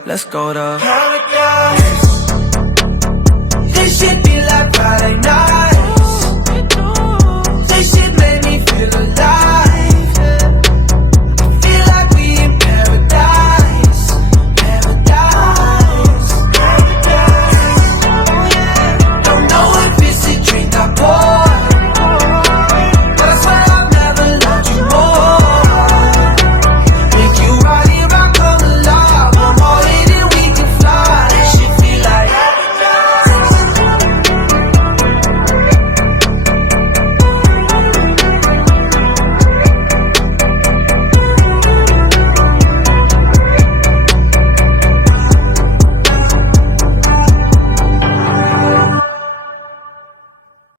Let's go to paradise. This should be like Friday night.